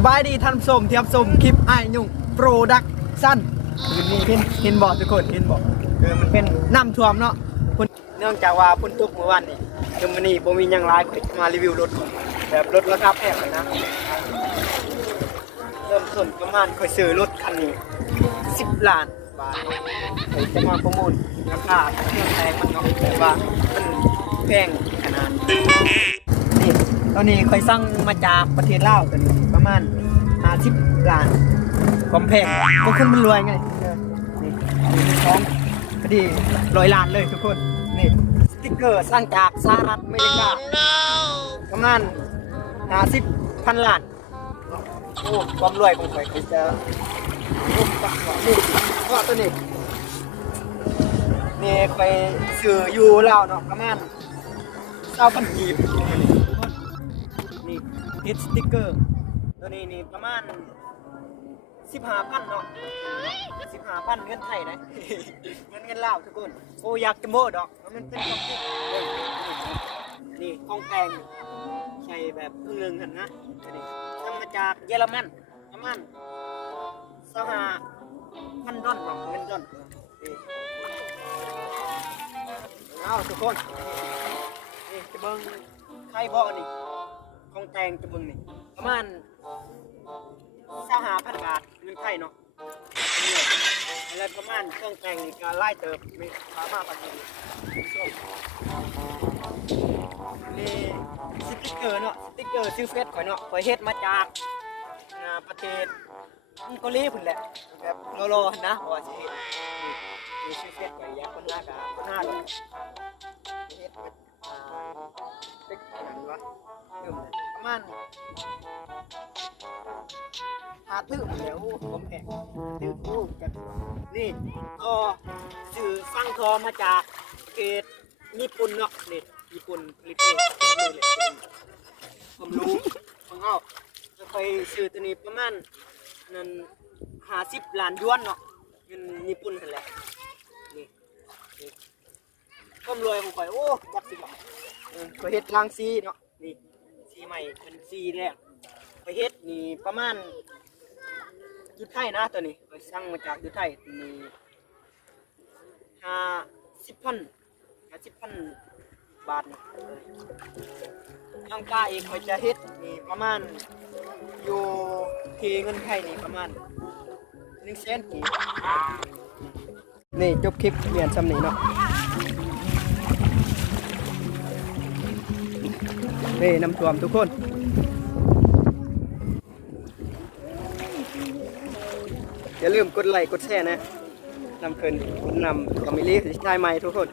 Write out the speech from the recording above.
สบายดีท่านผู้ชมเทียบชมคลิปไอ้ายยุ่งโปรดักชั่นคืนนี้เห็นเห็นบอกทุกคนเห็นบอกเออมันเป็นน้ำท่วมเนาะพุ่นเนื่องจากว่าพุ่นตกเมื่อวานนี่คืนนี้ผมมีหยังหลายคนมารีวิวรถแบบรถราคาแพงเลยนะ เริ่มต้นประมาณเคยซื้อรถคันนี้ 10 ล้านบาทเคยจะมาประมูลราคาเครื่องแพงมันเนาะแต่ว่ามันแพงขนาดนี่ตอนนี้คอยสั่งมาจากประเทศลาวตัวนี้ ประมาณ50ล้านความแพงก็คนมันรวยไงเออนี่นี่ท้องพอดีร้อยล้านเลยทุกคนนี่สติ๊กเกอร์สร้างจากสหรัฐอเมริกาประมาณ50พันล้านโอ้ความรวยของข่อยคือจะโอ้ปักหัวนี่เพราะตัวนี้นี่ไปซื้ออยู่ลาวเนาะประมาณเก้าพันกีบนี่ติดสติ๊กเกอร์ ตัวนี้นี่ประมาณสิบห้าพันเนาะสิบห้าพันเงินไทยนะเงินเงินลาวทุกคนโอ้อยากจะโม้ดอกมันเป็นของจริงเว้ยนี่ของแพงใช่แบบพึ่งเรืองกันนะนนี้ทำมาจากเยอรมันประมาณสหพันดอลเนาะเงินดอนเอาทุกคนนี่จะเบิ่งไข่บ่อนี่ของแตงจะเบิ่งนี่ประมาณ สหพันบาทเงินไทยเนาะนี่แล้วประมาณเครื่องแต่งนี่ก็ไล่เติบมีสามารถปัจจุบันนี่สติ๊กเกอร์เนาะสติ๊กเกอร์ชื่อเฟซข่อยเนาะข่อยเฮ็ดมาจากอ่าประเทศเกาลีพุ่นแหละแบบโลๆนะว่าสิเฮ็ดนี่นี่ชื่อเฟซข่อยอยากคนหน้ากะคนห้าเลยเฮ็ดเป็นอ่าเล็กอย่างวะเริ่มเลยประมาณ ตื้อแล้วผมแพงตื้อคู่กันนี่ก็สื่อฟังทอมาจากเทศญี่ปุ่นเนาะนี่ญี่ปุ่นผลิเองเลยเลยผมรู้ผมเอาจะไปซื้อตัวนี้ประมาณนั้นห้าสิบล้านยวนเนาะเงินญี่ปุ่นกันแหละนี่นี่ความรวยของข่อยโอ้จักสิบาทเออข่อยเฮ็ดรางซีเนาะนี่ซีใหม่เป็นซีแรกข่อยเฮ็ดนี่ประมาณ ยุดไทยนะตัวนี้ข่อยสั่งมาจากยุดไทยตัวนี้ห้าสิบพันห้าสิบพันบาทนะทางกาเองข่อยจะเฮ็ดนี่ประมาณอยู่ที่เงินไทยนี่ประมาณหนึ่งแสนกีบนี่จบคลิปเปลี่ยนซ้ำนี้เนาะนี่น้ำท่วมทุกคน อย่าลืมกดไลค์กดแชร์นะนำเพิ่นนำคอมมิลี่สิชายใหม่ทุกคน